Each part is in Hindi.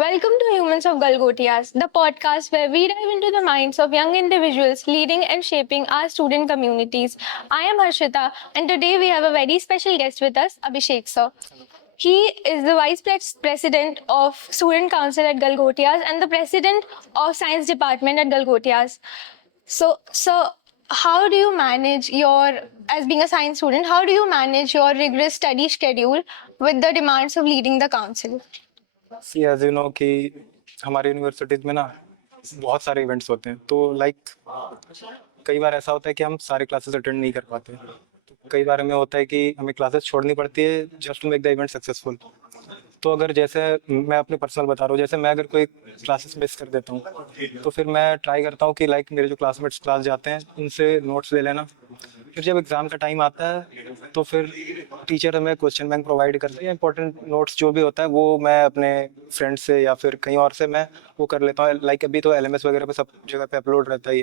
Welcome to Humans of Galgotias, the podcast where we dive into the minds of young individuals leading and shaping our student communities. I am Harshita, and today we have a very special guest with us, Abhishek sir. He is the President of Student Council at Galgotias and the President of Science Department at Galgotias. So, sir, how do you manage as being a science student, how do you manage your rigorous study schedule with the demands of leading the council? See as you know कि हमारे यूनिवर्सिटीज में ना बहुत सारे इवेंट्स होते हैं, तो कई बार ऐसा होता है कि हम सारे क्लासेस अटेंड नहीं कर पाते। तो कई बार हमें होता है कि हमें क्लासेस छोड़नी पड़ती है just to make the event successful. तो अगर जैसे मैं अपने पर्सनल बता रहा हूँ, जैसे मैं अगर कोई क्लासेस मिस कर देता हूँ तो फिर मैं ट्राई करता हूँ कि मेरे जो क्लासमेट्स क्लास जाते हैं उनसे नोट्स ले लेना। फिर जब एग्ज़ाम का टाइम आता है तो फिर टीचर हमें क्वेश्चन बैंक प्रोवाइड करते हैं। इंपॉर्टेंट नोट्स जो भी होता है वो मैं अपने फ्रेंड से या फिर कहीं और से मैं वो कर लेता हूँ। अभी तो LMS वगैरह पे सब जगह पे अपलोड रहता है,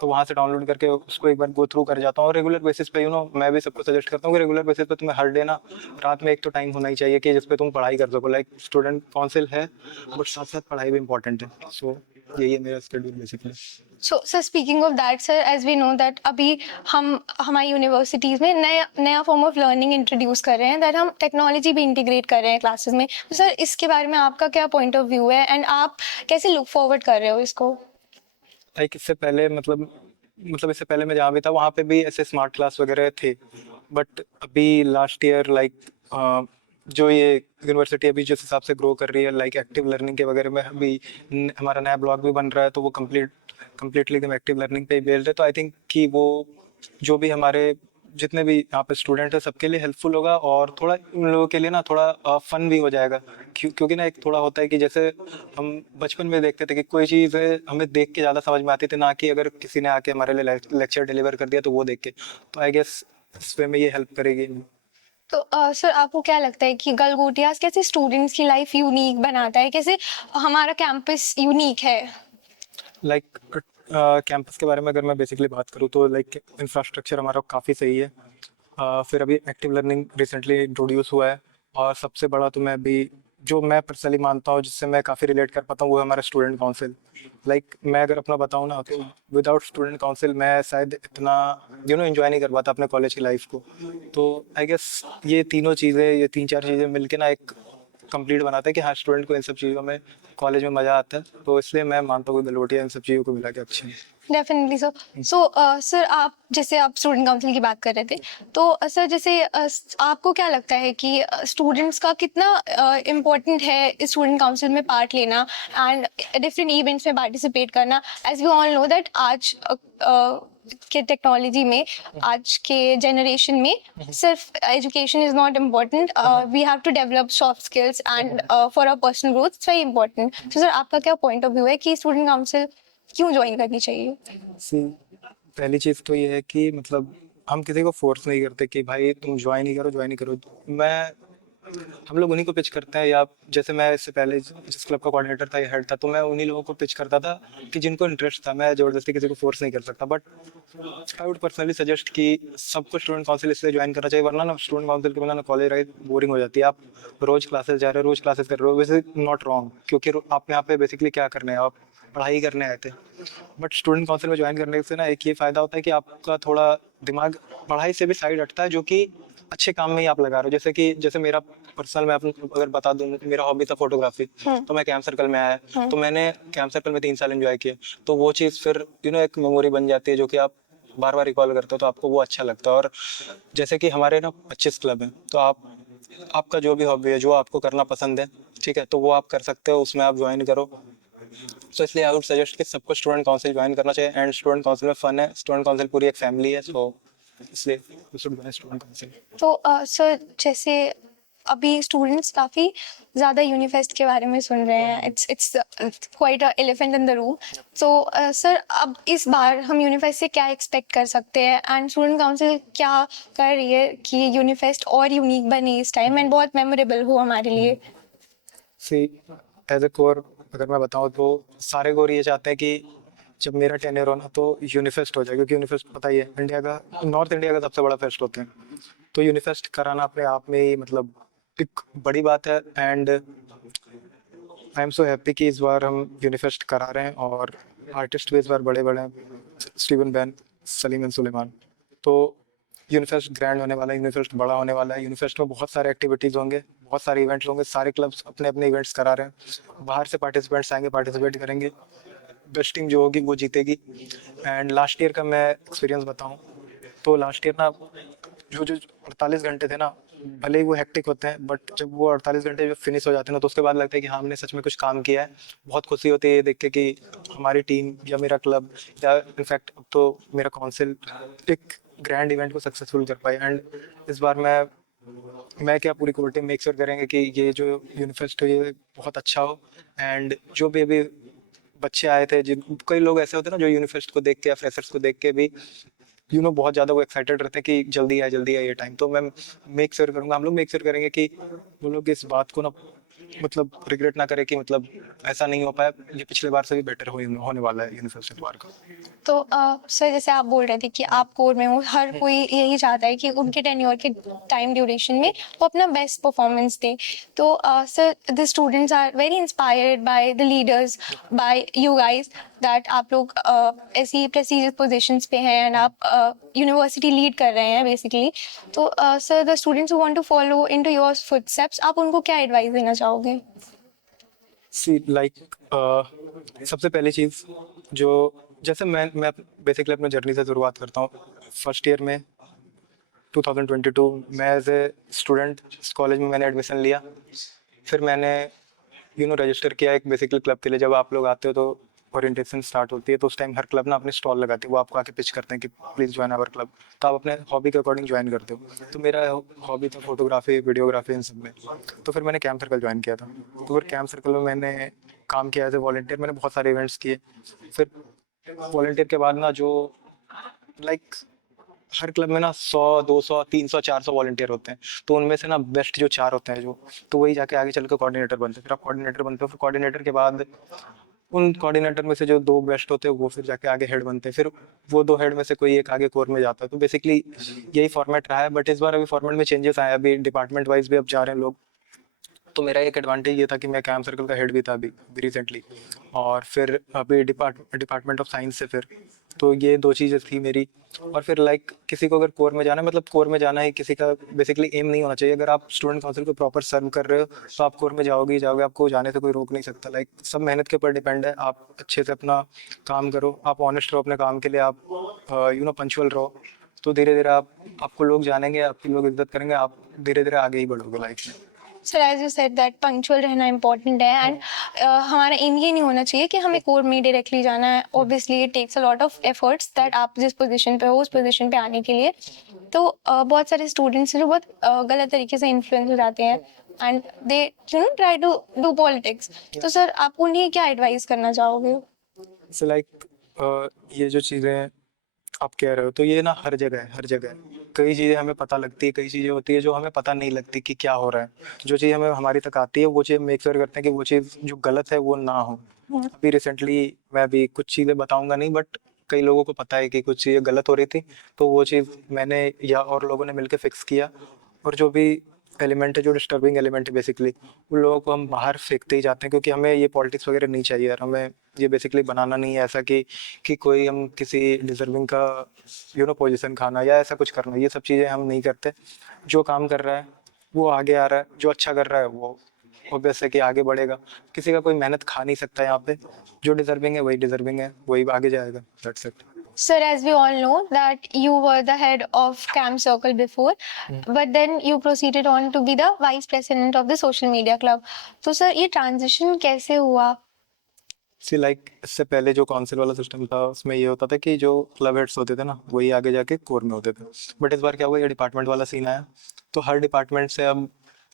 तो वहाँ से डाउनलोड करके उसको एक बार गो थ्रू कर जाता हूँ। और रेगुलर बेसिस पे मैं भी सबको सजेस्ट करता हूँ कि रेगुलर बेसिस पे तुम्हें हर डे ना रात में एक तो टाइम होना ही चाहिए कि जिसपे तुम पढ़ाई कर सको। स्टूडेंट काउंसिल है बट साथ साथ पढ़ाई भी इंपॉर्टेंट है। सो यही है मेरा schedule basically. So speaking of that, sir, as we know that अभी हम हमारी यूनिवर्सिटीज़ में नया फॉर्म ऑफ लर्निंग इंट्रोड्यूस कर रहे हैं, दैट हम टेक्नोलॉजी भी इंटीग्रेट कर रहे हैं क्लासेस में। तो सर इसके बारे में आपका क्या पॉइंट ऑफ व्यू है एंड आप कैसे लुक फॉरवर्ड कर रहे हो इसको? इससे पहले इससे पहले मैं जहाँ भी था वहाँ पे भी ऐसे स्मार्ट क्लास वगैरह थे, बट अभी लास्ट ईयर जो ये यूनिवर्सिटी अभी जिस हिसाब से ग्रो कर रही है एक्टिव लर्निंग के वगैरह में अभी हमारा नया ब्लॉग भी बन रहा है, तो वो कम्प्लीटली एकदम एक्टिव लर्निंग पे ही बेस्ड है। तो आई थिंक कि वो जो भी हमारे जितने भी यहाँ पे स्टूडेंट है सबके लिए हेल्पफुल होगा और थोड़ा उन लोगों के लिए ना थोड़ा फन भी हो जाएगा। क्योंकि ना एक थोड़ा होता है कि जैसे हम बचपन में देखते थे कि कोई चीज़ हमें देख के ज़्यादा समझ में आती थी, ना कि अगर किसी ने आके हमारे लिए लेक्चर डिलीवर कर दिया तो वो देख के। तो आई गेस इस वे में ये हेल्प करेगी। तो सर आपको क्या लगता है कि गलगोटियास कैसे स्टूडेंट्स की लाइफ यूनिक बनाता है, कैसे हमारा कैंपस यूनिक है? कैंपस के बारे में अगर मैं बेसिकली बात करूँ तो इंफ्रास्ट्रक्चर हमारा काफ़ी सही है। फिर अभी एक्टिव लर्निंग रिसेंटली इंट्रोड्यूस हुआ है और सबसे बड़ा तो मैं पर्सनली मानता हूँ जिससे मैं काफ़ी रिलेट कर पाता हूँ वो है हमारा स्टूडेंट काउंसिल। मैं अगर अपना बताऊँ ना तो विदाउट स्टूडेंट काउंसिल मैं शायद इतना एंजॉय नहीं कर पाता अपने कॉलेज की लाइफ को। तो आई गेस ये तीन चार चीज़ें मिलके ना एक कंप्लीट बनाता है कि हाँ स्टूडेंट को इन सब चीज़ों में कॉलेज में मज़ा आता है। तो इसलिए मैं मानता हूँ कि गलगोटिया इन सब चीज़ों को मिला के अच्छी है। Definitely sir. सर आप स्टूडेंट काउंसिल की बात कर रहे थे, तो सर जैसे आपको क्या लगता है कि स्टूडेंट्स का कितना इम्पोर्टेंट है स्टूडेंट काउंसिल में पार्ट लेना एंड डिफरेंट इवेंट्स में पार्टिसिपेट करना? As we all know that आज के टेक्नोलॉजी में, आज के जनरेशन में सिर्फ education is not important, we have to develop soft skills and for our personal growth it's very important. तो सर आपका क्या पॉइंट ऑफ व्यू है कि स्टूडेंट काउंसिल क्यों ज्वाइन करनी चाहिए? पहली चीज़ तो ये है कि हम किसी को फोर्स नहीं करते कि भाई तुम ज्वाइन ही करो। हम लोग उन्हीं को पिच करते हैं, या जैसे मैं इससे पहले जिस क्लब का कोऑर्डिनेटर था या हेड था तो मैं उन्हीं लोगों को पिच करता था कि जिनको इंटरेस्ट था। मैं ज़बरदस्ती किसी को फोर्स नहीं कर सकता, but I would personally suggest कि सबको स्टूडेंट काउंसिल इसलिए ज्वाइन करना चाहिए, वरना ना स्टूडेंट काउंसिल के बिना ना कॉलेज लाइफ बोरिंग हो जाती है। आप रोज क्लासेस जा रहे हो, रोज क्लासेस कर रहे हो, वैसे नॉट रॉन्ग, क्योंकि आप यहाँ पे बेसिकली क्या करने हैं, आप पढ़ाई करने आए थे। बट स्टूडेंट काउंसिल में ज्वाइन करने से ना एक ये फ़ायदा होता है कि आपका थोड़ा दिमाग पढ़ाई से भी साइड हटता है, जो कि अच्छे काम में ही आप लगा रहे हो। जैसे मेरा पर्सनल मैं अगर बता दूं, मेरा हॉबी था फोटोग्राफी, तो मैं कैंप सर्कल में आया, तो मैंने कैंप सर्कल में 3 साल एंजॉय किया। तो वो चीज़ फिर एक मेमोरी बन जाती है जो कि आप बार बार रिकॉल करते हो, तो आपको वो अच्छा लगता है। और जैसे कि हमारे ना 25 क्लब हैं, तो आपका जो भी हॉबी है, जो आपको करना पसंद है, ठीक है, तो वो आप कर सकते हो, उसमें आप ज्वाइन करो। तो इसलिए आई वुड सजेस्ट कि सबको स्टूडेंट काउंसिल ज्वाइन करना चाहिए। एंड स्टूडेंट काउंसिल में फन है, स्टूडेंट काउंसिल पूरी एक फैमिली है, सो इसलिए स्टूडेंट काउंसिल। तो सर जैसे अभी स्टूडेंट्स काफ़ी ज़्यादा यूनिफेस्ट के बारे में सुन रहे हैं, it's quite a elephant in the room. तो सर अब इस बार हम यूनिफेस्ट से क्या एक्सपेक्ट कर सकते हैं एंड स्टूडेंट काउंसिल क्या कर रही है कि यूनिफेस्ट और यूनिक बने इस टाइम एंड बहुत मेमोरेबल हो हमारे लिए? एज ए कोर अगर मैं बताऊँ तो सारे कोर ये चाहते हैं कि जब मेरा टेन्योर हो ना तो यूनिफेस्ट हो जाए, क्योंकि यूनिफेस्ट पता ही है नॉर्थ इंडिया का सबसे बड़ा फेस्ट होते हैं। तो यूनिफेस्ट कराना अपने आप में ही एक बड़ी बात है। And I am so happy कि इस बार हम यूनिफेस्ट करा रहे हैं और आर्टिस्ट भी इस बार बड़े बड़े हैं, Steven Bain, Salim and Suleman. तो यूनिफेस्ट ग्रैंड होने वाला है, यूनिफेस्ट बड़ा होने वाला है। यूनिफेस्ट में बहुत सारे एक्टिविटीज़ होंगे, बहुत सारे इवेंट्स होंगे, सारे क्लब्स अपने अपने इवेंट्स करा रहे हैं। बाहर से पार्टिसिपेंट्स आएंगे, पार्टिसिपेट करेंगे, बेस्ट टीम जो होगी वो जीतेगी। एंड लास्ट ईयर का मैं एक्सपीरियंस बताऊँ तो लास्ट ईयर ना जो जो 48 घंटे थे ना, भले ही वो हेक्टिक होते हैं, बट जब वो 48 घंटे जब फिनिश हो जाते हैं ना, तो उसके बाद लगता है कि हाँ हमने सच में कुछ काम किया है। बहुत खुशी होती है ये देख के कि हमारी टीम या मेरा क्लब या इनफैक्ट अब तो मेरा काउंसिल एक ग्रैंड इवेंट को सक्सेसफुल कर पाए। एंड इस बार मैं क्या पूरी कोर टीम मेक श्योर करेंगे कि ये जो यूनिफेस्ट हो ये बहुत अच्छा हो। एंड जो भी अभी बच्चे आए थे, जिन कई लोग ऐसे होते हैं ना जो यूनिफेस्ट को देख के या फ्रेशर्स को देख के भी बहुत ज़्यादा वो एक्साइटेड रहते हैं कि जल्दी आए ये टाइम। तो मैं मेक श्योर करूँगा, हम लोग मेक श्योर करेंगे कि वो लोग इस बात को ना मतलब रिग्रेट ना करे कि मतलब ऐसा नहीं हो पाया, ये पिछले बार से भी बेटर होने वाला है यूनिवर्सिटी इस बार का। तो सर जैसे आप बोल रहे थे कि आप कोर में हो, हर कोई यही चाहता है कि उनके टेन्योर के टाइम ड्यूरेशन में वो अपना बेस्ट परफॉर्मेंस दे। तो sir the students are very inspired by the leaders, by you guys, that आप लोग ऐसी प्रेस्टीजियस पोजीशंस पे हैं एंड आप यूनिवर्सिटी लीड कर रहे हैं बेसिकली। तो sir the students who want to follow into your footsteps, आप उनको क्या एडवाइस देना चाहोगे? सी लाइक सबसे पहली चीज़ जो जैसे मैं बेसिकली अपने जर्नी से शुरुआत करता हूँ। फर्स्ट ईयर में 2022 मैं एज ए स्टूडेंट इस कॉलेज में मैंने एडमिशन लिया। फिर मैंने रजिस्टर किया एक बेसिकली क्लब के लिए। जब आप लोग आते हो तो ओरिएंटेशन स्टार्ट होती है, तो उस टाइम हर क्लब ना अपने स्टॉल लगाती है, वो आपको आके पिच करते हैं कि प्लीज़ ज्वाइन आवर क्लब। तो आप अपने हॉबी के अकॉर्डिंग ज्वाइन करते हो। तो मेरा हॉबी था फोटोग्राफी, वीडियोग्राफी, इन सब में। तो फिर मैंने कैंप सर्कल ज्वाइन किया था। तो फिर कैंप सर्कल में मैंने काम किया एज ए वॉलंटियर, मैंने बहुत सारे इवेंट्स किए। फिर वॉलंटियर के बाद ना जो लाइक हर क्लब में ना 100, 200, 300, 400 वॉलंटियर होते हैं। तो उनमें से ना बेस्ट जो 4 होते हैं जो, तो वही जाके आगे चल के कोऑर्डिनेटर बनते हैं। फिर आप कोऑर्डिनेटर बनते हो, फिर कोऑर्डिनेटर के बाद उन कोऑर्डिनेटर में से जो 2 बेस्ट होते हैं वो फिर जाके आगे हेड बनते हैं। फिर वो 2 हेड में से कोई एक आगे कोर में जाता है। तो बेसिकली यही फॉर्मेट रहा है। बट इस बार अभी फॉर्मेट में चेंजेस आए, अभी डिपार्टमेंट वाइज भी अब जा रहे हैं लोग। तो मेरा एक एडवांटेज ये था कि मैं कैंप सर्कल का हेड भी था अभी रिसेंटली, और फिर अभी डिपार्टमेंट ऑफ साइंस से फिर, तो ये 2 चीज़ें थी मेरी। और फिर लाइक किसी को अगर कोर में जाना है, मतलब कोर में जाना ही किसी का बेसिकली एम नहीं होना चाहिए। अगर आप स्टूडेंट काउंसिल को प्रॉपर सर्व कर रहे हो तो आप कोर में जाओगे ही जाओगे, आपको जाने से कोई रोक नहीं सकता। लाइक सब मेहनत के ऊपर डिपेंड है। आप अच्छे से अपना काम करो, आप ऑनेस्ट रहो अपने काम के लिए, आप पंचुअल रहो, तो धीरे धीरे आपको लोग जानेंगे, आपकी लोग इज्जत करेंगे, आप धीरे धीरे आगे ही बढ़ोगे लाइफ में। Sir as you said that punctual रहना इंपॉर्टेंट है एंड हमारा एम ये नहीं होना चाहिए कि हमें कोर में डायरेक्टली जाना है। Obviously it takes a lot of efforts that आप जिस पोजीशन पे हो उस पोजीशन पे आने के लिए। तो बहुत सारे स्टूडेंट्स जो बहुत गलत तरीके से इन्फ्लुएंस हो जाते हैं and they try to do politics. तो सर आप उन्हें क्या एडवाइस करना चाहोगे? सो लाइक ये जो चीज़ें आप कह रहे हो तो ये ना हर जगह है, हर जगह है। कई चीज़ें हमें पता लगती है, कई चीज़ें होती है जो हमें पता नहीं लगती कि क्या हो रहा है। जो चीज़ हमें हमारी तक आती है वो चीज़ मेक श्योर करते हैं कि वो चीज़ जो गलत है वो ना हो। अभी रिसेंटली मैं अभी कुछ चीज़ें बताऊंगा नहीं, बट कई लोगों को पता है कि कुछ चीज़ें गलत हो रही थी, तो वो चीज़ मैंने या और लोगों ने मिलकर फिक्स किया। और जो भी एलिमेंट है, जो डिस्टर्बिंग एलिमेंट है बेसिकली, उन लोगों को हम बाहर फेंकते ही जाते हैं, क्योंकि हमें ये पॉलिटिक्स वगैरह नहीं चाहिए यार। हमें ये बेसिकली बनाना नहीं है ऐसा कि कोई हम किसी डिजर्विंग का पोजीशन खाना या ऐसा कुछ करना, ये सब चीज़ें हम नहीं करते। जो काम कर रहा है वो आगे आ रहा है, जो अच्छा कर रहा है वो ऑब्वियस है कि आगे बढ़ेगा। किसी का कोई मेहनत खा नहीं सकता यहाँ पे। जो डिजर्विंग है वही डिजर्विंग है, वही आगे जाएगा। That's it. Sir, as we all know that you were the head of Camp Circle before, but then you proceeded on to be the vice president of the social media club. तो सर ये ट्रांजिशन कैसे हुआ? सी लाइक इससे पहले जो काउंसिल वाला सिस्टम था उसमें ये होता था कि जो क्लब हेड्स होते थे ना वही आगे जाके कोर में होते थे। बट इस बार क्या हुआ, ये डिपार्टमेंट वाला सीन आया, तो हर डिपार्टमेंट से अब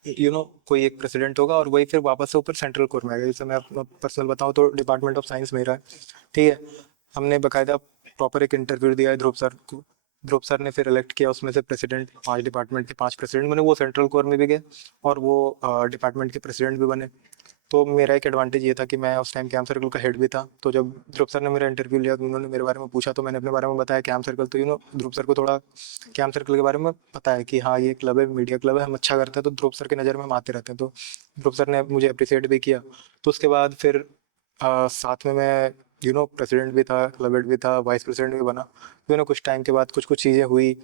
कोई एक प्रेसिडेंट होगा और वही फिर वापस से ऊपर सेंट्रल कोर में आएगा। जैसे मैं अपना पर्सनल बताऊँ तो डिपार्टमेंट ऑफ साइंस मेरा है, ठीक है। हमने बाकायदा प्रॉपर एक इंटरव्यू दिया है ध्रुव सर को। ध्रुव सर ने फिर इलेक्ट किया उसमें से प्रेसिडेंट, 5 डिपार्टमेंट के 5 प्रेसिडेंट बने। वो सेंट्रल कोर में भी गए और वो डिपार्टमेंट के प्रेसिडेंट भी बने। तो मेरा एक एडवांटेज ये था कि मैं उस टाइम कैंप सर्कल का हेड भी था। तो जब ध्रुव सर ने मेरा इंटरव्यू लिया तो उन्होंने मेरे बारे में पूछा, तो मैंने अपने बारे में बताया कैंप सर्कल। तो ध्रुव सर को थोड़ा कैंप सर्कल के बारे में पता है कि हाँ ये क्लब है, मीडिया क्लब है, हम अच्छा करते हैं, तो ध्रुव सर की नज़र में हम आते रहते हैं। तो ध्रुव सर ने मुझे अप्रिसिएट भी किया। तो उसके बाद फिर साथ में मैं प्रेसिडेंट भी था, क्लब हेड भी था, वाइस प्रेसिडेंट भी बना। कुछ टाइम के बाद कुछ कुछ चीज़ें हुई,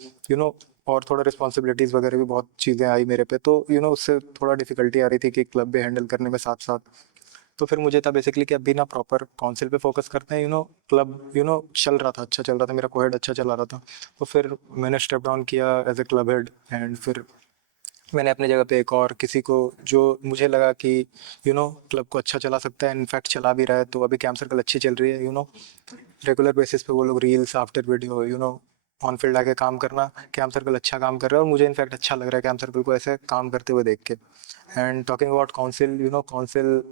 और थोड़ा रिस्पॉन्सिबिलिटीज़ वगैरह भी बहुत चीज़ें आई मेरे पे। तो उससे थोड़ा डिफिकल्टी आ रही थी कि क्लब भी हैंडल करने में साथ साथ। तो फिर मुझे था बेसिकली कि अभी ना प्रॉपर काउंसिल पे फोकस करते हैं। क्लब चल रहा था, अच्छा चल रहा था, मेरा कोहेड अच्छा चला रहा था। तो फिर मैंने स्टेप डाउन किया as a club head, and फिर मैंने अपनी जगह पे एक और किसी को जो मुझे लगा कि क्लब को अच्छा चला सकता है, इनफैक्ट चला भी रहा है। तो अभी कैंप सर्कल अच्छी चल रही है। रेगुलर बेसिस पे वो लोग reels after video on field आके काम करना, कैंप सर्कल अच्छा काम कर रहा है, और मुझे इनफैक्ट अच्छा लग रहा है कैंप सर्कल को ऐसे काम करते हुए देख के। And talking about council, council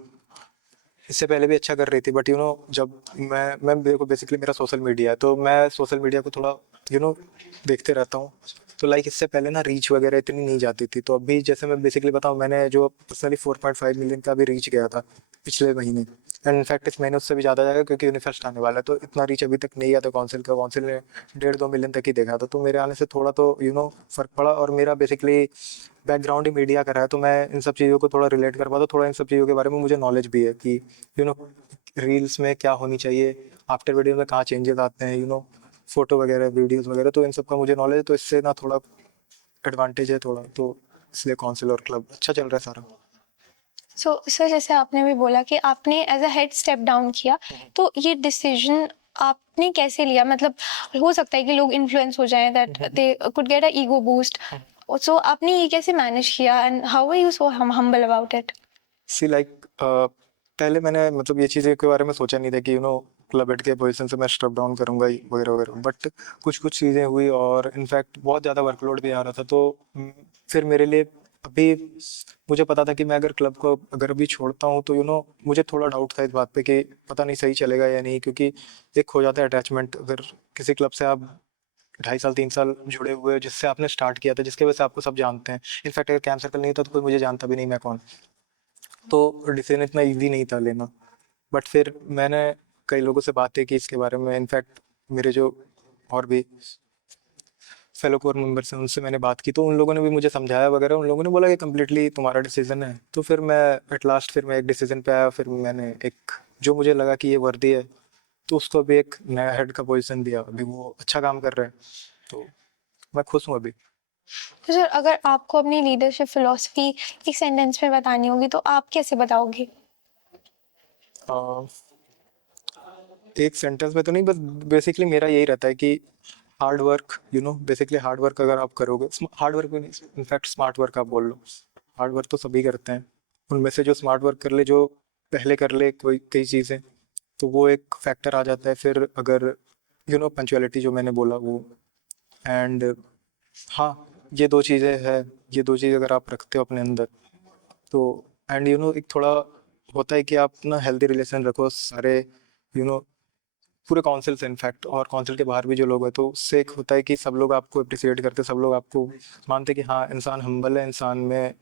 इससे पहले भी अच्छा कर रही थी, बट जब मैं देखो बेसिकली मेरा सोशल मीडिया है, तो मैं सोशल मीडिया को थोड़ा देखते रहता हूँ। तो लाइक इससे पहले ना रीच वगैरह इतनी नहीं जाती थी। तो अभी जैसे मैं बेसिकली बताऊँ, मैंने जो पर्सनली 4.5 मिलियन का भी रीच गया था पिछले महीने, एंड इनफैक्ट इस महीने उससे भी ज़्यादा जाएगा क्योंकि यूनिफेस्ट आने वाला है। तो इतना रीच अभी तक नहीं गया था काउंसिल का, काउंसिल ने 1.5-2 मिलियन तक ही देखा था। तो मेरे आने से थोड़ा तो फ़र्क पड़ा, और मेरा बेसिकली बैकग्राउंड ही मीडिया का रहा है, तो मैं इन सब चीज़ों को थोड़ा रिलेट कर पाता, थोड़ा इन सब चीज़ों के बारे में मुझे नॉलेज भी है कि रील्स में क्या होनी चाहिए, आफ्टर वीडियो में कहाँ चेंजेस आते हैं, फोटो वगैरह, वीडियोस वगैरह। तो इन सब का मुझे नॉलेज है, तो इससे ना थोड़ा एडवांटेज है थोड़ा, तो इसलिए काउंसिल और क्लब अच्छा चल रहा है सारा। सो सर जैसे आपने भी बोला कि आपने as a head step down किया, तो ये डिसीजन आपने कैसे लिया? मतलब हो सकता है कि लोग इन्फ्लुएंस हो जाएं, that they could get a ego boost. So आपने ये कैसे मैनेज किया and how are you so humble about it? See like पहले मैंने मतलब ये चीज़ें के बारे में सोचा नहीं था कि क्लब हेड के पोजीशन से मैं स्टेप डाउन करूंगा वगैरह वगैरह, बट कुछ कुछ चीज़ें हुई, और इनफैक्ट बहुत ज़्यादा वर्कलोड भी आ रहा था। तो फिर मेरे लिए अभी मुझे पता था कि मैं अगर क्लब को अगर अभी छोड़ता हूँ तो मुझे थोड़ा डाउट था इस बात पे कि पता नहीं सही चलेगा या नहीं, क्योंकि एक हो जाता है अटैचमेंट। अगर किसी क्लब से आप 2.5 साल 3 साल जुड़े हुए हो, जिससे आपने स्टार्ट किया था, जिसके वजह से आपको सब जानते हैं। इनफैक्ट अगर कैंप सर्कल नहीं था तो कोई मुझे जानता भी नहीं मैं कौन। तो डिसीजन इतना इजी नहीं था लेना, बट फिर मैंने कई लोगों से बातें की इसके बारे में। इनफैक्ट मेरे जो और भी फेलो कोर मेंबर्स हैं उनसे मैंने बात की, तो उन लोगों ने भी मुझे समझाया वगैरह। उन लोगों ने बोला कि कम्प्लीटली तुम्हारा डिसीजन है। तो फिर मैं एट लास्ट फिर मैं एक डिसीजन पे आया। फिर मैंने एक जो मुझे लगा कि ये वर्दी है, तो उसको अभी एक नया हेड का पोजीशन दिया। अभी वो अच्छा काम कर रहे हैं, तो मैं खुश हूँ अभी। तो सर अगर आपको अपनी लीडरशिप फिलॉसफी एक सेंटेंस में बतानी होगी तो आप कैसे बताओगे? अ, एक सेंटेंस में तो नहीं, बस बेसिकली मेरा यही रहता है कि hard work, basically hard work अगर आप करोगे, हार्ड वर्क में इनफैक्ट स्मार्ट वर्क आप बोल लो। हार्ड वर्क तो सभी करते हैं, उनमें से जो स्मार्ट वर्क कर ले, जो पहले कर ले कोई कई चीज़ें, तो वो एक फैक्टर आ जाता है। फिर अगर पंचुअलिटी जो मैंने बोला वो, एंड हाँ, ये दो चीज़ें हैं। ये दो चीज़ अगर आप रखते हो अपने अंदर, तो एंड एक थोड़ा होता है कि आप ना हेल्दी रिलेशन रखो सारे यू नो पूरे काउंसिल से इनफैक्ट, और काउंसिल के बाहर भी जो लोग हैं, तो उससे एक होता है कि सब लोग आपको अप्रिसिएट करते हैं, सब लोग आपको मानते हैं कि हाँ इंसान हम्बल है, इंसान में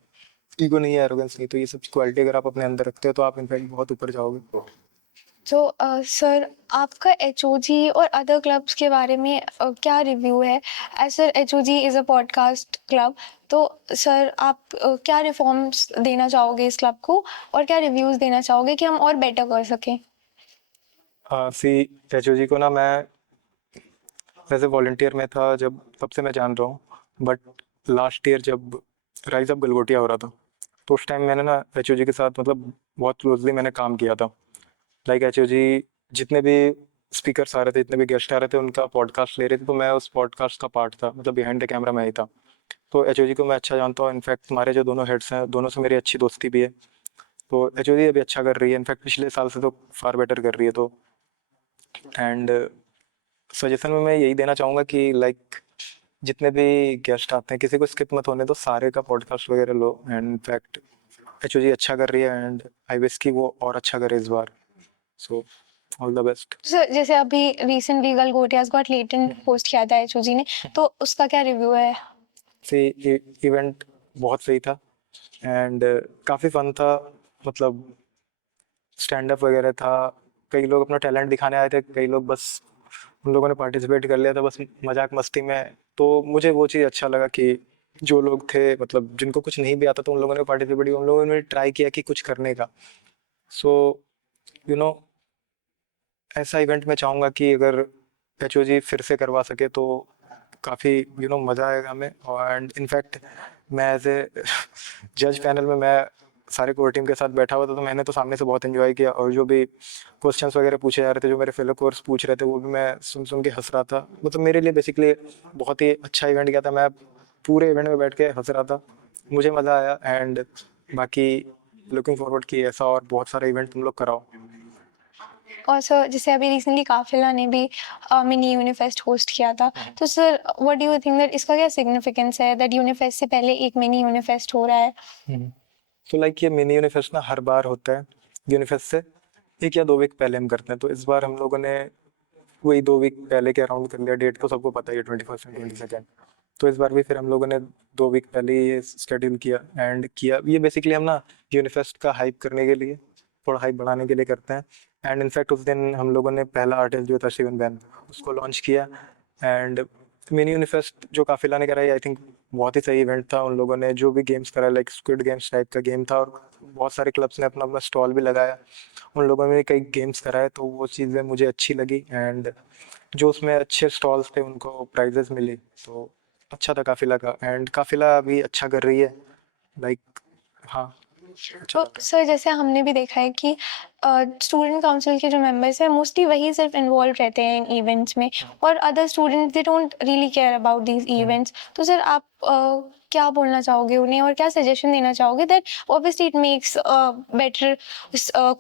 ईगो नहीं है, एरोगेंस नहीं। तो ये सब क्वालिटी अगर आप अपने अंदर रखते हो तो आप इनफैक्ट बहुत ऊपर जाओगे। तो सर आपका एचओजी और अदर क्लब्स के बारे में क्या रिव्यू है? As sir HOG is a podcast club, तो सर आप क्या रिफॉर्म्स देना चाहोगे इस क्लब को, और क्या रिव्यूज़ देना चाहोगे कि हम और बेटर कर सकें? सी एचओजी को ना मैं एज ए वॉल्टियर में था जब, तब से मैं जान रहा हूँ। बट लास्ट ईयर जब राइज अप गलगोटिया हो रहा था, तो उस टाइम मैंने ना एचओजी के साथ मतलब बहुत क्लोजली मैंने काम किया था। लाइक एचओजी जितने भी स्पीकर्स आ रहे थे, जितने भी गेस्ट आ रहे थे, उनका पॉडकास्ट ले रहे थे, तो मैं उस पॉडकास्ट का पार्ट था, मतलब बिहाइंड द कैमरा मैं ही था। तो एचओजी को मैं अच्छा जानता हूँ। इनफैक्ट हमारे जो दोनों हेड्स हैं, दोनों से मेरी अच्छी दोस्ती भी है। तो एचओजी अभी अच्छा कर रही है, इनफैक्ट पिछले साल से तो फार बेटर कर रही है। तो एंड सजेशन में मैं यही देना चाहूँगा कि लाइक जितने भी गेस्ट आते हैं, किसी को स्किप मत होने दो, सारे का पॉडकास्ट वगैरह लो। एंड इनफैक्ट एचओजी अच्छा कर रही है, एंड आई विश कि वो और अच्छा करे इस बार। So all the best. Sir जैसे अभी recently Galgotias got latent host किया था एचओजी ने, तो उसका क्या रिव्यू है? से इवेंट बहुत सही था, एंड काफ़ी फन था। मतलब स्टैंड अप वगैरह था, कई लोग अपना टैलेंट दिखाने आए थे, कई लोग बस उन लोगों ने पार्टिसिपेट कर लिया था बस मजाक मस्ती में। तो मुझे वो चीज़ अच्छा लगा कि जो लोग थे मतलब जिनको कुछ नहीं भी आता तो उन लोगों ने पार्टिसिपेट किया, उन लोगों ने ट्राई किया कि कुछ करने का। सो यू नो ऐसा इवेंट मैं चाहूँगा कि अगर एचओजी फिर से करवा सके तो काफ़ी मज़ा आएगा हमें। एंड इनफैक्ट मैं एज ए जज पैनल में मैं सारे कोर टीम के साथ बैठा हुआ था, तो मैंने तो सामने से बहुत एंजॉय किया, और जो भी क्वेश्चंस वगैरह पूछे जा रहे थे, जो मेरे फेलो कोर्स पूछ रहे थे, वो भी मैं सुन सुन के हंस रहा था। मतलब मेरे लिए बेसिकली बहुत ही अच्छा इवेंट गया था, मैं पूरे इवेंट में बैठ के हंस रहा था, मुझे मज़ा आया। एंड बाकी लुकिंग फॉरवर्ड कि ऐसा और बहुत सारे इवेंट तुम लोग कराओ। और सर जैसे अभी रिसेंटली काफिला ने भी मिनी यूनिफेस्ट होस्ट किया था, तो sir what do you think that इसका क्या सिग्निफिकेंस है दैट यूनिफेस्ट से पहले एक मिनी यूनिफेस्ट हो रहा है? तो लाइक ये मिनी यूनिफेस्ट ना हर बार होता है, यूनिफेस्ट से 1 या 2 वीक पहले हम करते हैं। तो इस बार हम लोगों ने वही 2 वीक पहले के अराउंड कर लिया, डेट तो सबको पता ही है 21 एंड 22। तो इस बार भी फिर हम लोगों ने 2 वीक पहले ही ये शेड्यूल किया एंड किया। ये बेसिकली हम ना यूनिफेस्ट का हाइप करने के लिए, थोड़ा हाइप बढ़ाने के लिए करते हैं। एंड इनफैक्ट उस दिन हम लोगों ने पहला आर्टिस्ट जो था शिवन बैन, उसको लॉन्च किया। एंड मिनी यूनिफेस्ट जो काफिला ने कराई, आई थिंक बहुत ही सही इवेंट था। उन लोगों ने जो भी गेम्स करा, लाइक स्क्विड गेम्स टाइप का गेम था, और बहुत सारे क्लब्स ने अपना अपना स्टॉल भी लगाया, उन लोगों ने कई गेम्स कराए, तो वो चीज़ें मुझे अच्छी लगी। एंड जो उसमें अच्छे स्टॉल्स थे उनको प्राइजेस मिली, तो अच्छा था काफिला का। एंड काफिला अभी अच्छा कर रही है, लाइक हाँ अच्छा तो चल रहा है। सर जैसे हमने भी देखा है कि स्टूडेंट काउंसिल के जो मेंबर्स हैं मोस्टली वही सिर्फ इन्वॉल्व रहते हैं इन इवेंट्स में, और other students they don't really care about these events. तो सर आप क्या बोलना चाहोगे उन्हें, और क्या सजेशन देना चाहोगे that obviously it makes better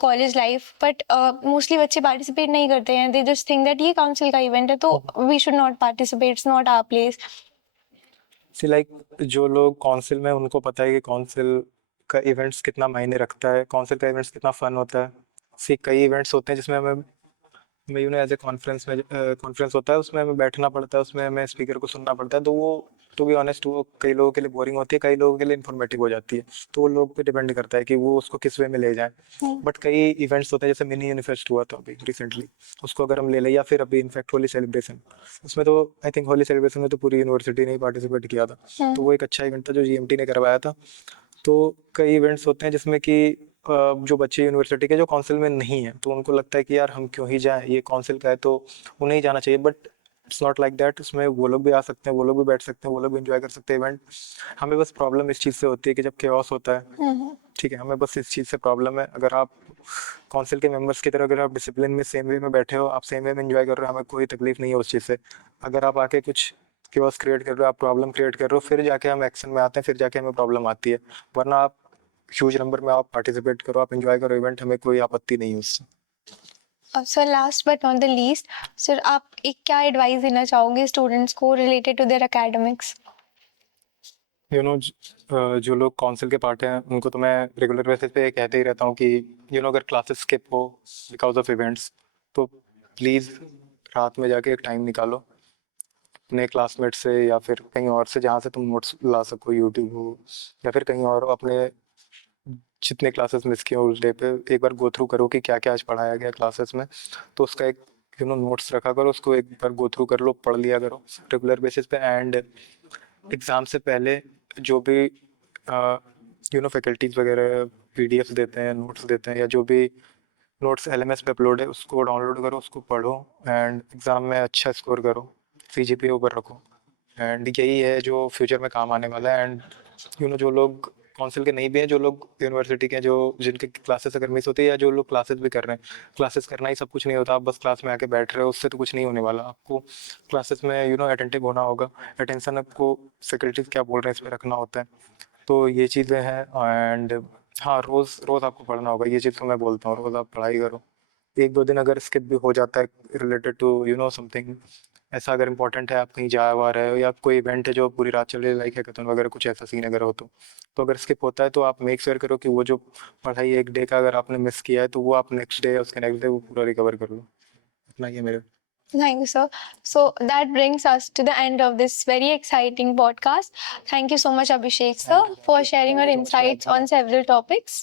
college life, but mostly बच्चे पार्टिसिपेट नहीं करते हैं, दे जस्ट थिंक दैट ये काउंसिल का इवेंट है तो we should not participate, it's not our place. See like जो लोग काउंसिल में, उनको पता है कि काउंसिल का इवेंट्स कितना मायने रखता है, काउंसिल का इवेंट्स कितना फन होता है। सी कई इवेंट्स होते हैं जिसमें हमें मैं एज ए कॉन्फ्रेंस में कॉन्फ्रेंस होता है, उसमें हमें बैठना पड़ता है, उसमें हमें स्पीकर को सुनना पड़ता है, तो वो टू बी ऑनेस्ट वो कई लोगों के लिए बोरिंग होती है, कई लोगों के लिए इन्फॉर्मेटिव हो जाती है। तो वो लोग पे डिपेंड करता है कि वो उसको किस वे में ले जाए। बट कई इवेंट्स होते हैं, जैसे मिनी यूनिफेस्ट हुआ था अभी रिसेंटली, उसको अगर हम ले लें, या फिर अभी इनफैक्ट होली सेलिब्रेशन, उसमें तो आई थिंक होली सेलिब्रेशन में तो पूरी यूनिवर्सिटी ने पार्टिसिपेट किया था। तो वो एक अच्छा इवेंट था जो जीएमटी ने करवाया था। तो कई इवेंट्स होते हैं जिसमें कि जो बच्चे यूनिवर्सिटी के जो काउंसिल में नहीं है, तो उनको लगता है कि यार हम क्यों ही जाएं, ये काउंसिल का है तो उन्हें ही जाना चाहिए। But it's not like that, उसमें वो लोग भी आ सकते हैं, वो लोग भी बैठ सकते हैं, वो लोग भी एंजॉय कर सकते हैं इवेंट। हमें बस प्रॉब्लम इस चीज़ से होती है कि जब केओस होता है, ठीक है, हमें बस इस चीज़ से प्रॉब्लम है। अगर आप काउंसिल के मेंबर्स की तरह अगर आप डिसिप्लिन में सेम वे में बैठे हो, आप सेम वे में एंजॉय कर रहे हो, हमें कोई तकलीफ नहीं है उस चीज़ से। अगर आप आके कुछ केओस क्रिएट कर रहे हो, आप प्रॉब्लम क्रिएट कर रहे हो, फिर जाके हम एक्शन में आते हैं, फिर जाके हमें प्रॉब्लम आती है। वरना आप ह्यूज नंबर में आप पार्टिसिपेट करो, आप एंजॉय करो इवेंट, हमें कोई आपत्ति नहीं है उससे। Sir last but not the least, sir आप एक क्या एडवाइस देना चाहोगे स्टूडेंट्स को रिलेटेड टू देयर एकेडमिक्स? जो लोग काउंसिल के पार्ट हैं उनको तो मैं रेगुलर बेसिस पे कहते ही रहता हूँ कि अगर क्लासेस स्किप हो बिकॉज ऑफ इवेंट्स, तो प्लीज़ रात में जाके एक टाइम निकालो अपने क्लासमेट से या फिर कहीं और से, जहाँ से तुम नोट्स ला सको, यूट्यूब हो या फिर कहीं और, अपने जितने क्लासेस मिस किए उस डे पे एक बार गो थ्रू करो कि क्या क्या आज पढ़ाया गया क्लासेस में। तो उसका एक नोट्स रखा करो, उसको एक बार गो थ्रू कर लो, पढ़ लिया करो रेगुलर बेसिस पे। एंड एग्ज़ाम से पहले जो भी फैकल्टीज वगैरह पीडीएफ देते हैं, नोट्स देते हैं, या जो भी नोट्स एलएमएस पे अपलोड है उसको डाउनलोड करो, उसको पढ़ो, एंड एग्ज़ाम में अच्छा स्कोर करो, सीजीपीए ऊपर रखो। एंड यही है जो फ्यूचर में काम आने वाला है। एंड जो लोग काउंसिल के नहीं भी हैं, जो लोग यूनिवर्सिटी के हैं, जो जिनके क्लासेस अगर मिस होती है, या जो लोग क्लासेस भी कर रहे हैं, क्लासेस करना ही सब कुछ नहीं होता, आप बस क्लास में आके बैठ रहे हो, उससे तो कुछ नहीं होने वाला। आपको क्लासेस में अटेंटिव होना होगा, अटेंशन आपको फैकल्टीज क्या बोल रहे हैं इस पर रखना होता है। तो ये चीज़ें हैं। एंड हाँ, रोज़ रोज़ आपको पढ़ना होगा, ये चीज़ तो मैं बोलता हूँ, रोज़ आप पढ़ाई करो। 1-2 दिन अगर स्किप भी हो जाता है रिलेटेड टू समथिंग ऐसा, अगर इंपॉर्टेंट है, आप कहीं जा हुआ रहे हो, या कोई इवेंट है जो पूरी रात चल रही है, लाइक हैकाथन वगैरह, कुछ ऐसा सीन अगर हो तो अगर स्किप होता है तो आप मेक श्योर करो कि वो जो पढ़ाई एक डे का अगर आपने मिस किया है, तो वो आप नेक्स्ट डे या उसके नेक्स्ट डे वो पूरा रिकवर कर लो। इतना ही है मेरे। Thank you, sir. So that brings us to the end of this very exciting podcast. Thank you so much, Abhishek, sir, for sharing your insights on several topics.